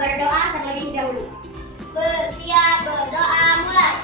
berdoa terlebih dahulu. Bersiap berdoa mulai.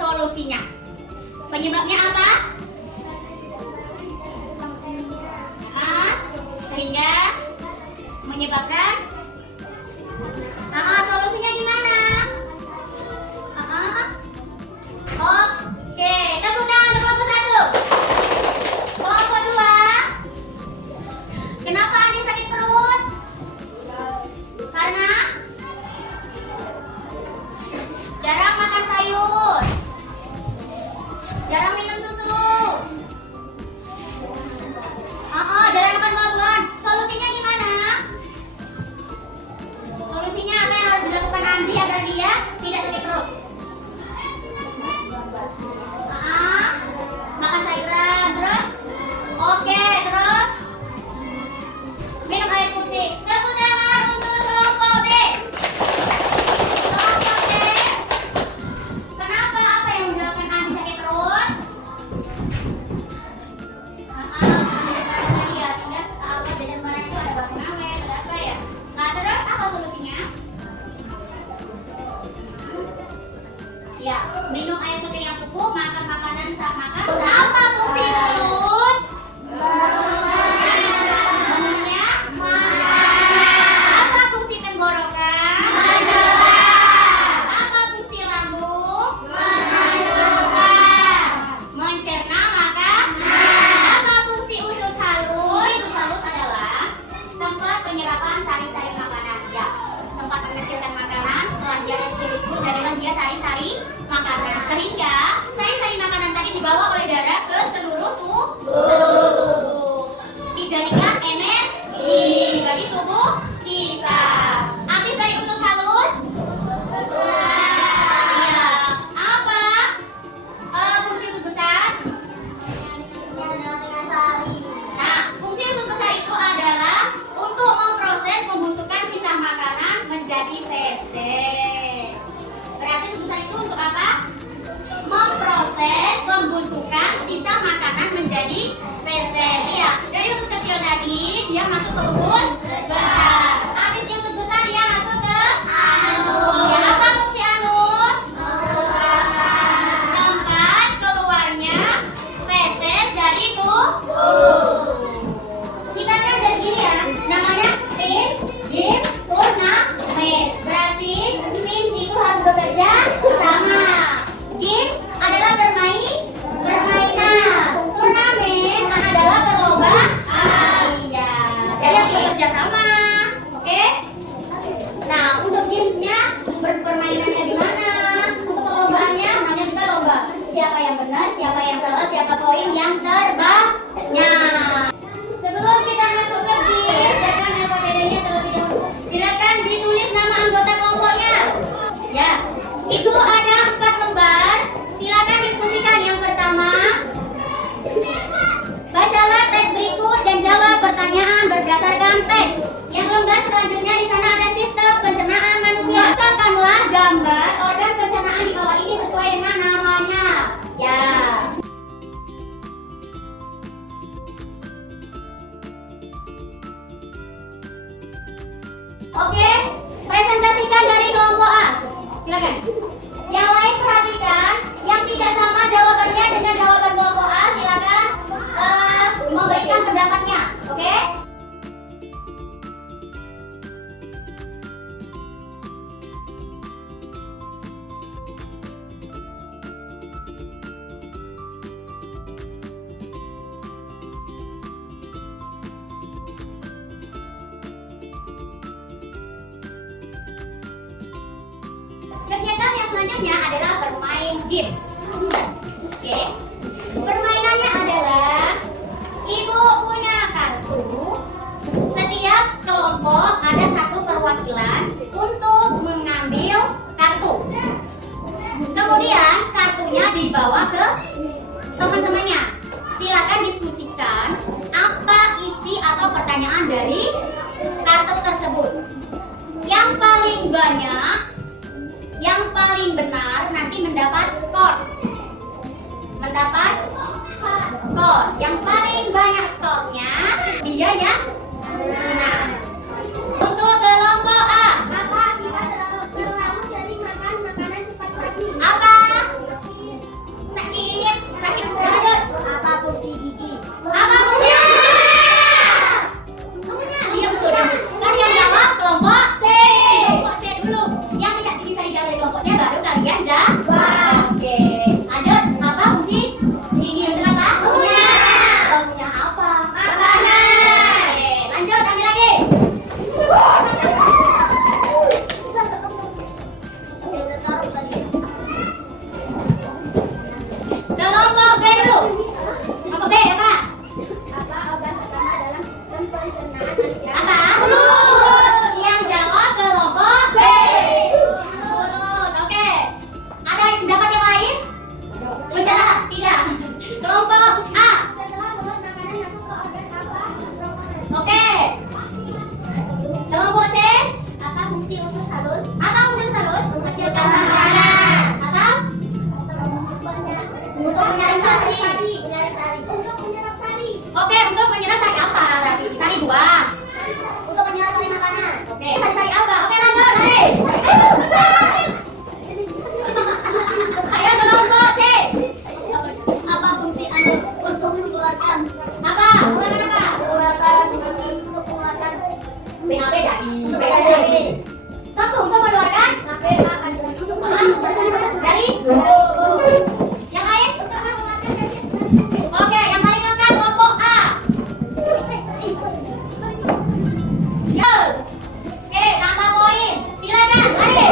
Solusinya. Penyebabnya apa? Sehingga menyebabkan solusinya gimana? Oke, tepuk tangan untuk kelompok 1. Kelompok 2. Kenapa Adi sakit perut? Karena jarang makan sayur, jarang minum susu, jarang makan buah-buahan. Solusinya gimana? Solusinya apa yang harus dilakukan Andi agar dia tidak sakit perut? Makan sayuran, terus? Oke, terus? Minum air putih. Tepuk tangan untuk kelompok B. Kelompok B. Kenapa? Apa yang menyebabkan Andi sakit perut? Tadi ya, sehingga jajan sembarang itu ada bahan pengawet, ada apa ya? Nah, terus apa solusinya? Ya, minum air putih yang cukup, makan makanan saat makan. Apa fungsi mulut? Mengunyah? Apa fungsi tenggorokan? Apa fungsi lambung? Mencerna makan. Apa fungsi usus halus? Usus halus adalah tempat penyerapan sari-sari makanan. Ya, tempat mengecilkan makanan. Setelah dia kecil itu jadilah dia sari-sari makanan. Sehingga sari-sari makanan tadi dibawa oleh darah ke seluruh tubuh. Dijadikan energi bagi tubuh kita. Habis dari usus halus? Iya. Apa? Fungsi usus besar? Nah, fungsi usus besar itu adalah untuk memproses pembusukan sisa makanan menjadi feses. Berarti usus besar itu untuk apa? Memproses pembusukan sisa makanan menjadi feses. Iya, dari usus kecil tadi dia masuk ke usus besar. Habis di usus besar dia masuk ke anus. Ya, apa fungsi anus? Tempat keluarnya feses dari tubuh. Kita kan ada gini ya, namanya tim turnamen. Berarti tim itu harus bekerja sama. Games adalah permainan. Turnamen adalah perlombaan. Iya. Jadi Oke, presentasikan dari kelompok A. Silakan. Yang lain perhatikan, yang tidak sama jawabannya dengan jawaban kelompok A, silakan memberikan pendapatnya. Oke? Kegiatan yang selanjutnya adalah bermain games. Oke. Permainannya adalah ibu punya kartu. Setiap kelompok ada satu perwakilan untuk mengambil kartu. Kemudian kartunya dibawa ke teman-temannya. Silakan diskusikan apa isi atau pertanyaan dari kartu tersebut. Yang paling banyak, yang paling benar nanti mendapat skor. Mendapat skor. Yang paling banyak skornya dia yang menang. Untuk kelompok A, Apa kita terlalu dari makan makanan cepat saji? apa? Sakit, sakit lanjut. Apa fungsi gigi? Apa fungsi? Diam dulu, diam. Kalian jawab kelompok C. Kelompok C dulu. Yang tidak bisa dijawab dari kelompok C baru kalian jawab. Oke, lanjut. Apa fungsi gigi itu apa? Punya. Punya apa? Makanan. Oke, lanjut ambil lagi. Kelompok B dulu. Kelompok B apa? Apa organ pertama dalam sistem pencernaan manusia? Apa? Mulut. Yang jawab kelompok B. Mulut. Oke. Ada pendapat yang lain? Mencatat? Tidak. Kelompok A. Setelah mulut makanan masuk ke organ apa? Terowongan. Oke. Kelompok C. Apa fungsi usus halus? Apa fungsi halus? Mengecilkan makanan. Atau Untuk menyerap sari. Menyerap sari. Untuk menyerap sari. oke, untuk menyerap sari apa? Tadi sari buah. Untuk menyerap sari makanan. Oke, sari apa? Oke, lanjut. Lari. Ayo kelompok C. Apa fungsi anu untuk mengeluarkan? Apa? Mengeluarkan apa? Mengeluarkan untuk mengeluarkan BAB jadi. dari Satu untuk mengeluarkan sampai akan dari yang lain. Oke, yang paling lengkap kelompok A. Yo. Oke, tambah poin. Silakan, lari.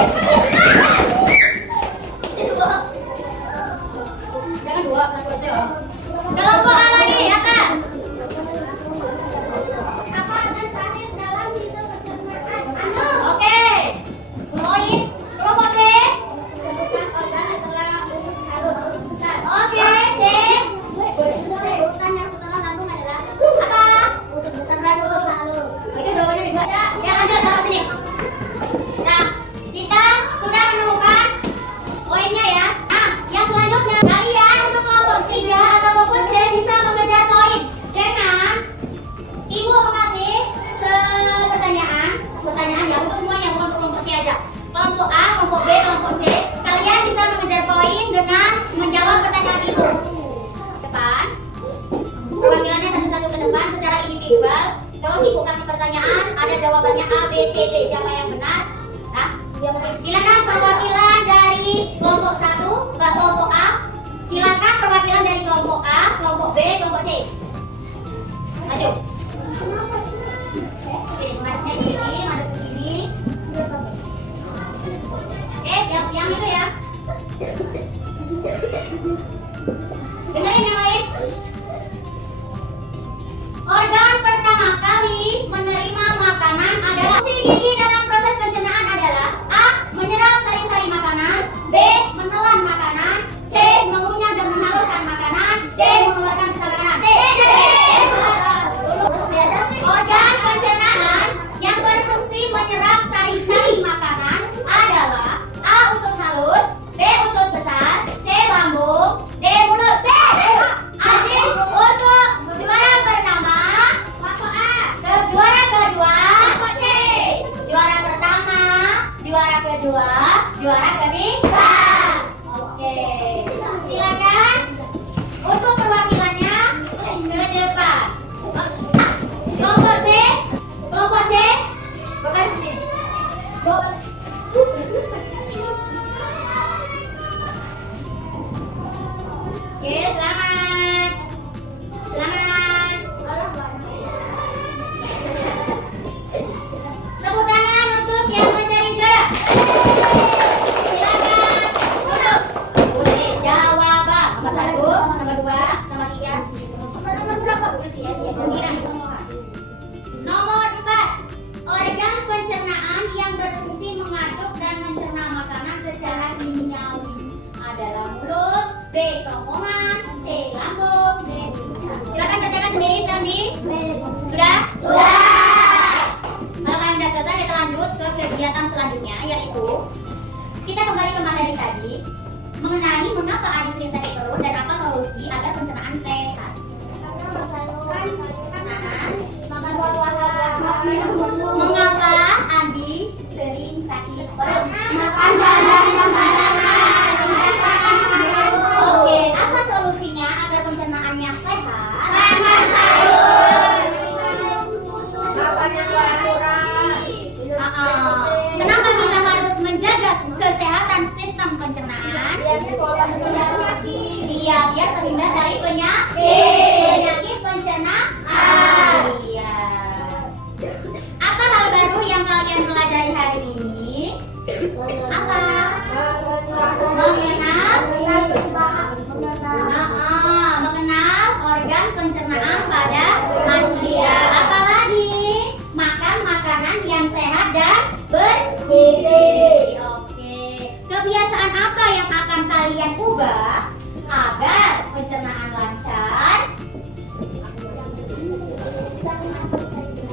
Jangan dua, satu aja. Kelompok A lagi, apa? apa akan terakhir dalam hidup pencernaan? Anu. Oke. Poin. Kelompok B. Sebutkan organ setelah usus halus usus besar. Oke, C. Urutan yang setelah lambung adalah Apa? usus besar dan usus halus. Itu jawabannya beda. Ya lanjut taruh sini. Nah, kita sudah menemukan poinnya ya. Nah, yang selanjutnya kalian untuk kelompok 3 atau kelompok C bisa mengejar poin dengan ibu mengasih pertanyaan ya untuk semuanya, bukan untuk kelompok C aja. Kelompok A, kelompok B, kelompok C, kalian bisa mengejar poin dengan menjawab pertanyaan ibu. Depan. Perwakilannya satu-satu ke depan secara individual. Terus ibu kasih pertanyaan, ada jawabannya A, B, C, D. Siapa yang benar? Nah, silakan perwakilan dari kelompok 1 ke kelompok A. Silakan perwakilan dari kelompok A, kelompok B, kelompok C. Maju. Oke, madepnya di sini, madep ke sini. Oke, yang itu ya. Dengerin yang lain. Organ pertama kali menerima makanan adalah fungsi gigi dalam proses pencernaan adalah A. Menyerap sari-sari makanan, B. Menelan makanan, C. Mengunyah dan menghaluskan makanan, D. Mengeluarkan sisa makanan. C. tadi mengenai mengapa Adi sering sakit perut dan apa solusi agar pencernaan sehat. Makan buah-buahan, minum susu. Mengapa Adi sering sakit perut? Makan banyak makanan. Oke, apa solusinya agar pencernaannya sehat? Makan sayur. Makan yang kurang. Kenapa kita harus menjaga kesehatan sistem pencernaan? Biar terhindar dari penyakit pencernaan. Iya. Apa hal baru yang kalian pelajari hari ini? Apa? Mengenal organ pencernaan pada manusia. Apalagi makan makanan yang sehat dan bergizi. Oke. Kebiasaan apa yang akan kalian ubah agar pencernaan lancar?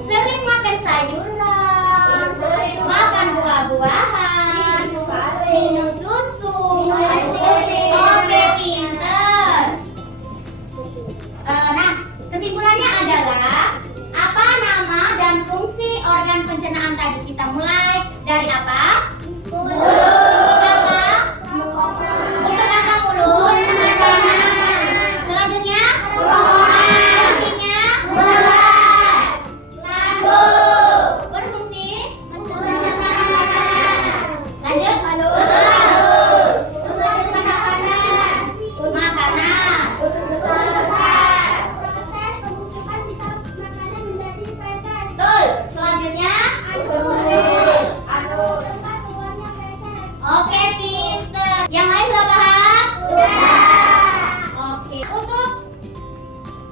Sering makan sayuran, makan buah-buahan, minum susu. Oke, pinter. Nah, kesimpulannya adalah apa nama dan fungsi organ pencernaan tadi? Kita mulai dari apa? Untuk apa? Untuk apa mulut? Selanjutnya? Fungsinya? Berfungsi? Lanjut? Makanan. Betul. Selanjutnya? Oke, pinter. Yang lain sudah paham? Oke. Untuk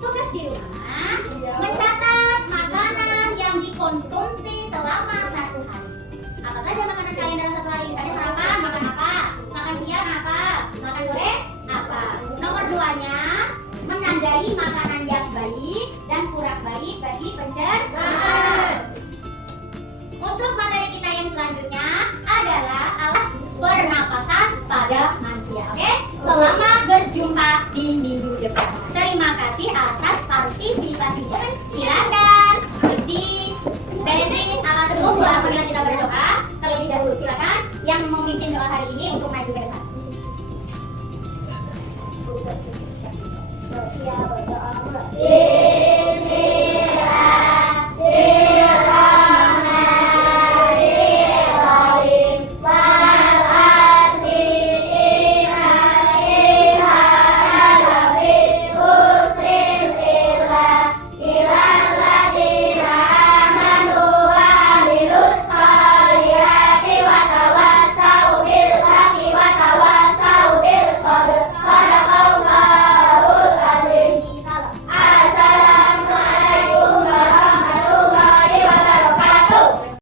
tugas di rumah, mencatat makanan yang dikonsumsi selama 1 hari. Apa saja makanan kalian dalam 1 hari? Misalnya sarapan, makan apa? Makan siang apa? Makan sore apa? Nomor 2-nya, menandai makanan yang baik dan kurang baik bagi pencernaan. Untuk materi kita yang selanjutnya adalah alat pernapasan pada manusia. Oke? Selamat berjumpa di minggu depan.